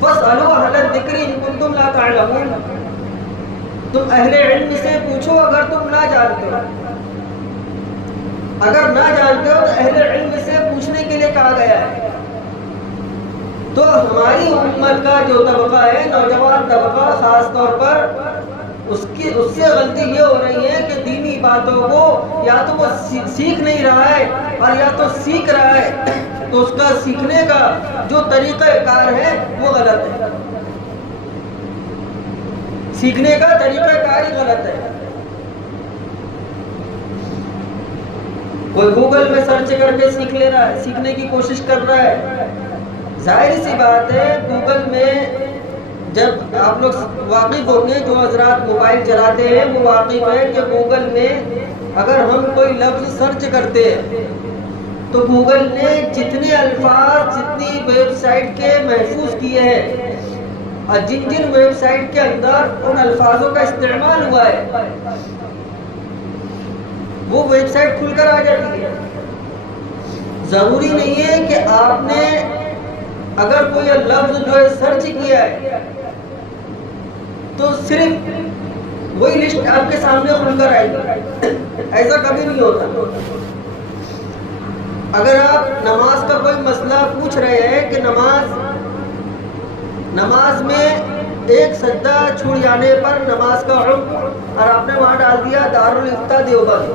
فاسألوا اہل الذکر ان کنتم لا تعلمون، تم اہل علم سے پوچھو اگر تم نہ جانتے ہو، اگر نہ جانتے ہو تو اہل علم سے پوچھنے کے لیے کہا گیا ہے۔ تو ہماری امت کا جو طبقہ ہے، نوجوان طبقہ خاص طور پر، اس سے غلطی یہ ہو رہی ہے کہ دینی باتوں کو یا تو وہ سیکھ نہیں رہا ہے، اور یا تو سیکھ رہا ہے تو اس کا سیکھنے کا جو طریقہ کار ہے وہ غلط ہے، سیکھنے کا طریقہ کار ہی غلط ہے۔ کوئی گوگل میں سرچ کر کے سیکھ لے رہا ہے، سیکھنے کی کوشش کر رہا ہے، ظاہر سی بات ہے گوگل میں جب آپ لوگ واقف ہوں گے، جو حضرات موبائل چلاتے ہیں وہ واقف ہے کہ گوگل میں اگر ہم کوئی لفظ سرچ کرتے ہیں تو گوگل نے جتنے الفاظ جتنی ویب سائٹ کے محفوظ کیے ہیں اور جن جن ویب سائٹ کے اندر ان الفاظوں کا استعمال ہوا ہے وہ ویب سائٹ کھل کر آ جاتی ہے۔ ضروری نہیں ہے کہ آپ نے اگر کوئی لفظ جو ہے سرچ کیا ہے تو صرف وہی لسٹ آپ کے سامنے کھل کر آئے گی، ایسا کبھی نہیں ہوتا۔ اگر آپ نماز کا کوئی مسئلہ پوچھ رہے ہیں کہ نماز میں ایک سجدہ چھوٹ جانے پر نماز کا حکم، اور آپ نے وہاں ڈال دیا دارالفتہ دیوبند،